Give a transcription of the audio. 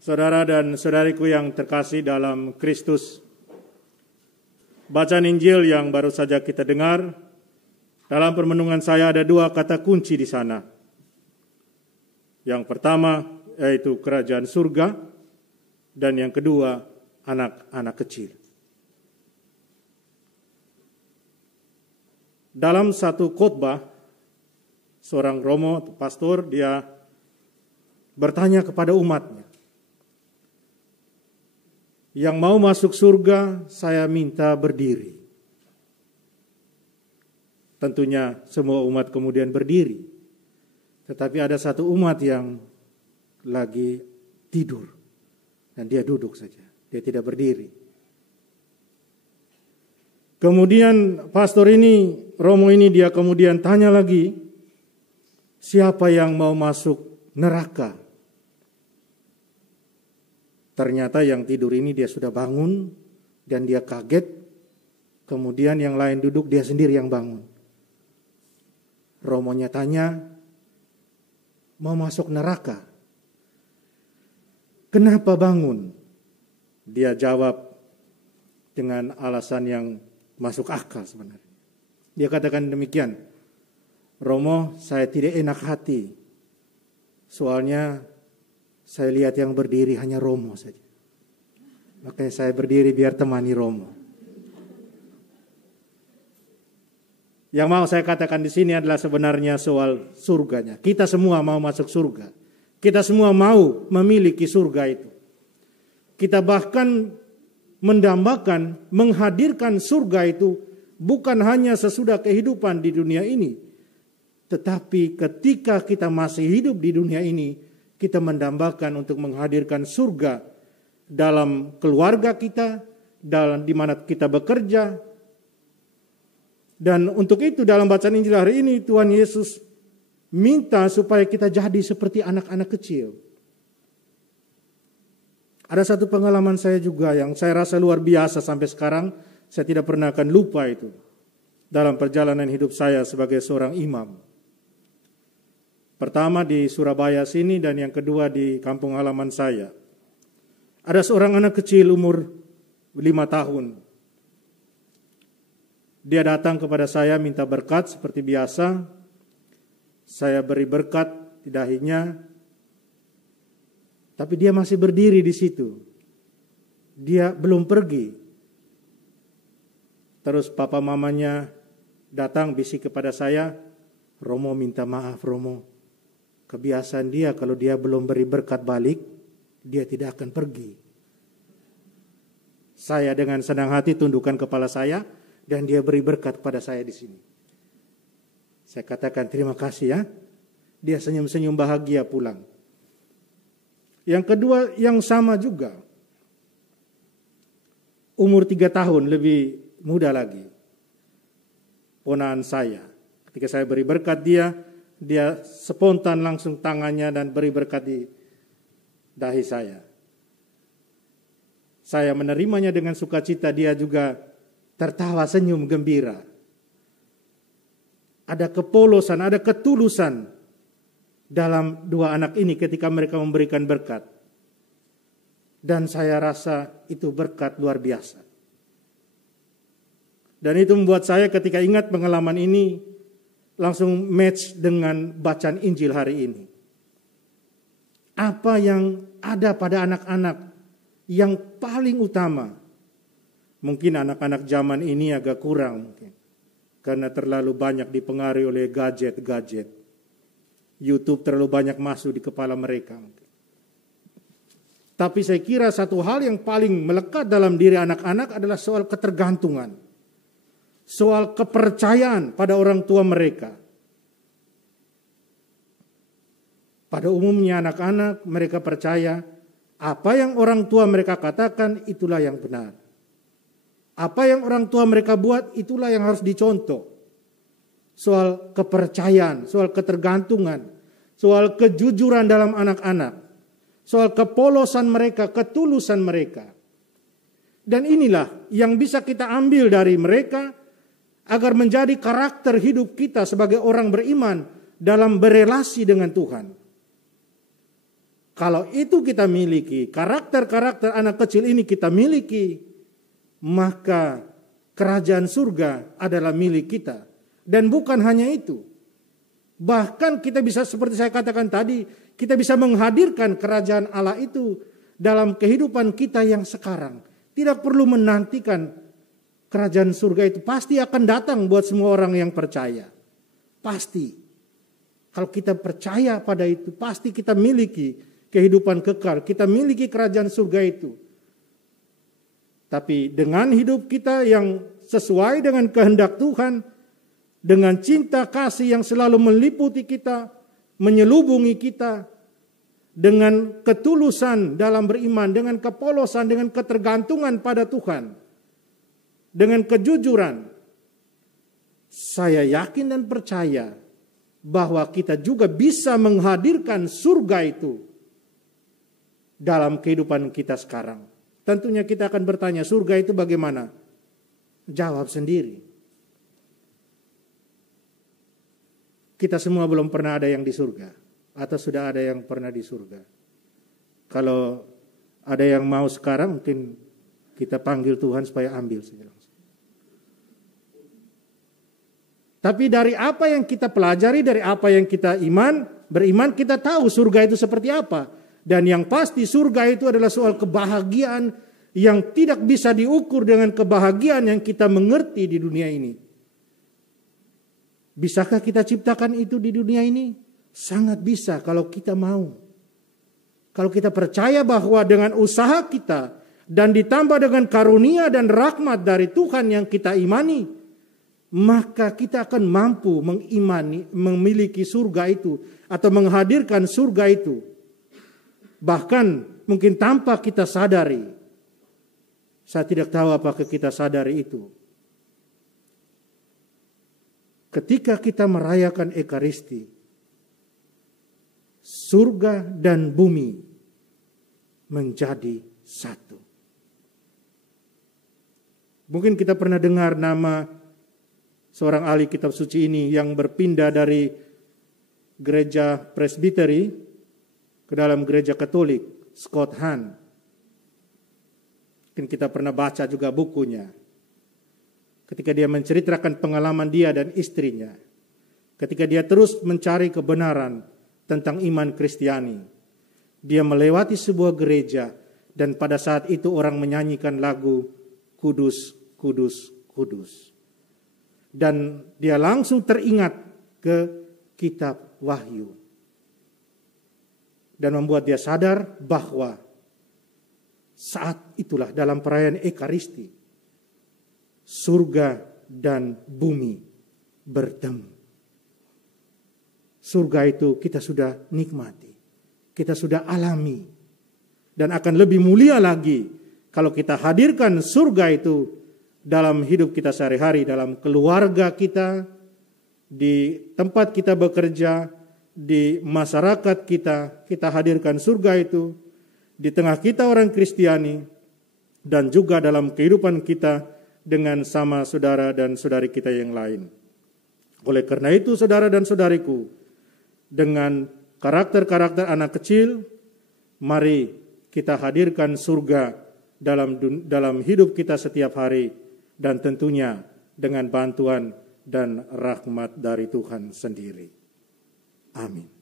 Saudara dan saudariku yang terkasih dalam Kristus, bacaan Injil yang baru saja kita dengar, dalam permenungan saya ada dua kata kunci di sana. Yang pertama yaitu kerajaan surga, dan yang kedua anak-anak kecil. Dalam satu khotbah, seorang romo atau pastor, dia bertanya kepada umatnya, yang mau masuk surga, saya minta berdiri. Tentunya semua umat kemudian berdiri. Tetapi ada satu umat yang lagi tidur. Dan dia duduk saja. Dia tidak berdiri. Kemudian pastor ini, romo ini, dia kemudian tanya lagi, siapa yang mau masuk neraka? Ternyata yang tidur ini dia sudah bangun dan dia kaget. Kemudian yang lain duduk, dia sendiri yang bangun. Romonya tanya, mau masuk neraka? Kenapa bangun? Dia jawab dengan alasan yang masuk akal sebenarnya. Dia katakan demikian, Romo, saya tidak enak hati. Soalnya saya lihat yang berdiri hanya Romo saja. Makanya saya berdiri biar temani Romo. Yang mau saya katakan di sini adalah sebenarnya soal surganya. Kita semua mau masuk surga. Kita semua mau memiliki surga itu. Kita bahkan mendambakan, menghadirkan surga itu bukan hanya sesudah kehidupan di dunia ini. Tetapi ketika kita masih hidup di dunia ini, kita mendambakan untuk menghadirkan surga dalam keluarga kita, dalam di mana kita bekerja. Dan untuk itu dalam bacaan Injil hari ini Tuhan Yesus minta supaya kita jadi seperti anak-anak kecil. Ada satu pengalaman saya juga yang saya rasa luar biasa sampai sekarang, saya tidak pernah akan lupa itu dalam perjalanan hidup saya sebagai seorang imam. Pertama di Surabaya sini dan yang kedua di kampung halaman saya. Ada seorang anak kecil umur 5 tahun. Dia datang kepada saya minta berkat seperti biasa. Saya beri berkat di dahinya. Tapi dia masih berdiri di situ. Dia belum pergi. Terus papa mamanya datang bisik kepada saya, Romo minta maaf Romo. Kebiasaan dia kalau dia belum beri berkat balik, dia tidak akan pergi. Saya dengan senang hati tundukkan kepala saya dan dia beri berkat kepada saya di sini. Saya katakan terima kasih ya. Dia senyum-senyum bahagia pulang. Yang kedua yang sama juga. Umur 3 tahun, lebih muda lagi. Ponakan saya. Ketika saya beri berkat dia spontan langsung tangannya dan beri berkat di dahi saya. Saya menerimanya dengan sukacita, dia juga tertawa senyum gembira. Ada kepolosan, ada ketulusan dalam dua anak ini ketika mereka memberikan berkat. Dan saya rasa itu berkat luar biasa. Dan itu membuat saya ketika ingat pengalaman ini, langsung match dengan bacaan Injil hari ini. Apa yang ada pada anak-anak yang paling utama? Mungkin anak-anak zaman ini agak kurang mungkin. Karena terlalu banyak dipengaruhi oleh gadget-gadget. YouTube terlalu banyak masuk di kepala mereka. Tapi saya kira satu hal yang paling melekat dalam diri anak-anak adalah soal ketergantungan. Soal kepercayaan pada orang tua mereka. Pada umumnya anak-anak mereka percaya apa yang orang tua mereka katakan itulah yang benar. Apa yang orang tua mereka buat itulah yang harus dicontoh. Soal kepercayaan, soal ketergantungan, soal kejujuran dalam anak-anak, soal kepolosan mereka, ketulusan mereka. Dan inilah yang bisa kita ambil dari mereka agar menjadi karakter hidup kita sebagai orang beriman dalam berelasi dengan Tuhan. Kalau itu kita miliki, karakter-karakter anak kecil ini kita miliki, maka kerajaan surga adalah milik kita. Dan bukan hanya itu. Bahkan kita bisa, seperti saya katakan tadi, kita bisa menghadirkan kerajaan Allah itu dalam kehidupan kita yang sekarang. Tidak perlu menantikan kerajaan surga itu. Pasti akan datang buat semua orang yang percaya. Pasti. Kalau kita percaya pada itu, pasti kita miliki kehidupan kekal. Kita miliki kerajaan surga itu. Tapi dengan hidup kita yang sesuai dengan kehendak Tuhan, dengan cinta kasih yang selalu meliputi kita, menyelubungi kita, dengan ketulusan dalam beriman, dengan kepolosan, dengan ketergantungan pada Tuhan, dengan kejujuran, saya yakin dan percaya bahwa kita juga bisa menghadirkan surga itu dalam kehidupan kita sekarang. Tentunya kita akan bertanya, surga itu bagaimana? Jawab sendiri. Kita semua belum pernah ada yang di surga. Atau sudah ada yang pernah di surga. Kalau ada yang mau sekarang, mungkin kita panggil Tuhan supaya ambil saja langsung. Tapi dari apa yang kita pelajari, dari apa yang kita beriman, kita tahu surga itu seperti apa. Dan yang pasti surga itu adalah soal kebahagiaan yang tidak bisa diukur dengan kebahagiaan yang kita mengerti di dunia ini. Bisakah kita ciptakan itu di dunia ini? Sangat bisa kalau kita mau. Kalau kita percaya bahwa dengan usaha kita dan ditambah dengan karunia dan rahmat dari Tuhan yang kita imani, maka kita akan mampu memiliki surga itu atau menghadirkan surga itu. Bahkan mungkin tanpa kita sadari. Saya tidak tahu apakah kita sadari itu. Ketika kita merayakan Ekaristi, surga dan bumi menjadi satu. Mungkin kita pernah dengar nama seorang ahli kitab suci ini yang berpindah dari gereja Presbiteri ke dalam gereja Katolik, Scott Hahn. Mungkin kita pernah baca juga bukunya. Ketika dia menceritakan pengalaman dia dan istrinya. Ketika dia terus mencari kebenaran tentang iman Kristiani. Dia melewati sebuah gereja dan pada saat itu orang menyanyikan lagu Kudus, Kudus, Kudus. Dan dia langsung teringat ke kitab Wahyu. Dan membuat dia sadar bahwa saat itulah dalam perayaan Ekaristi, surga dan bumi bertemu. Surga itu kita sudah nikmati, kita sudah alami. Dan akan lebih mulia lagi kalau kita hadirkan surga itu dalam hidup kita sehari-hari, dalam keluarga kita, di tempat kita bekerja, di masyarakat kita hadirkan surga itu, di tengah kita orang Kristiani, dan juga dalam kehidupan kita dengan sama saudara dan saudari kita yang lain. Oleh karena itu saudara dan saudariku, dengan karakter-karakter anak kecil, mari kita hadirkan surga dalam hidup kita setiap hari, dan tentunya dengan bantuan dan rahmat dari Tuhan sendiri. Amin.